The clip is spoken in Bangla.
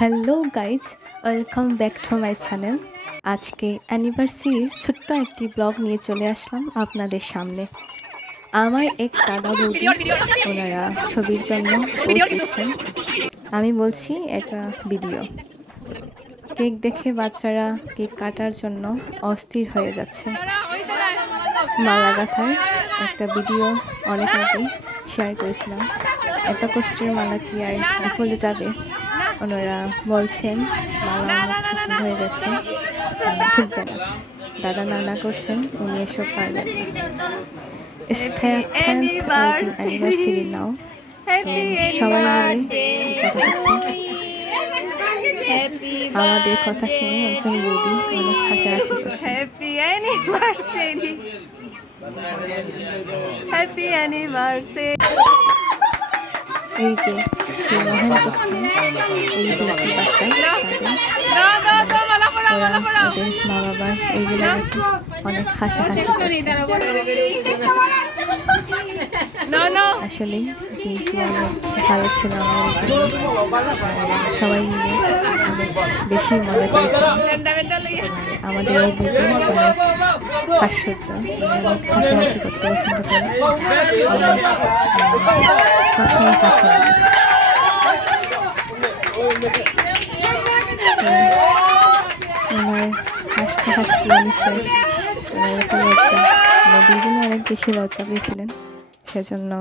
Hello guys welcome back to my channel আজকে অ্যানিভার্সারির ছোট্ট একটি ব্লগ নিয়ে চলে আসলাম আপনাদের সামনে। আমার এক দাদা বৌদি, ওনারা ছবির জন্য আমি বলছি, এটা ভিডিও কেক দেখে বাচ্চারা কেক কাটার জন্য অস্থির হয়ে যাচ্ছে। মালা গাথার একটা ভিডিও অনেক আগে শেয়ার করেছিলাম। এত কষ্টের মালা কি আর বিফলে যাবে? ওনারা বলছেন হয়ে যাচ্ছে ঠুকবে না। দাদা নানা করছেন উনি এসব পারবেন It's the 10th wedding anniversary now. সবাই আমাদের কথা শুনে একজন বৌদি অনেক হাসাহাসি করছে। হ্যাপি অ্যানিভার্সারি হ্যাপি অ্যানিভার্সারি এই যে, সেই মহান পক্ষে এই দুটি বাচ্চা তাদের মা বাবার এইগুলো অনেক হাসাহাসি করছে আসলে দিনটি অনেক ভালো ছিল আমাদের সবাই মিলে। অনেক বেশি মজা লইয়া আমাদের এই বইতে অনেক হাস্যর্য অনেক করতে পছন্দ করে। সবসময় হাসি আমার হাসতে হাসতে আমি শেষ। এত লজ্জা। দুজনে অনেক বেশি লজ্জা পেয়েছিলেন। সেজন্য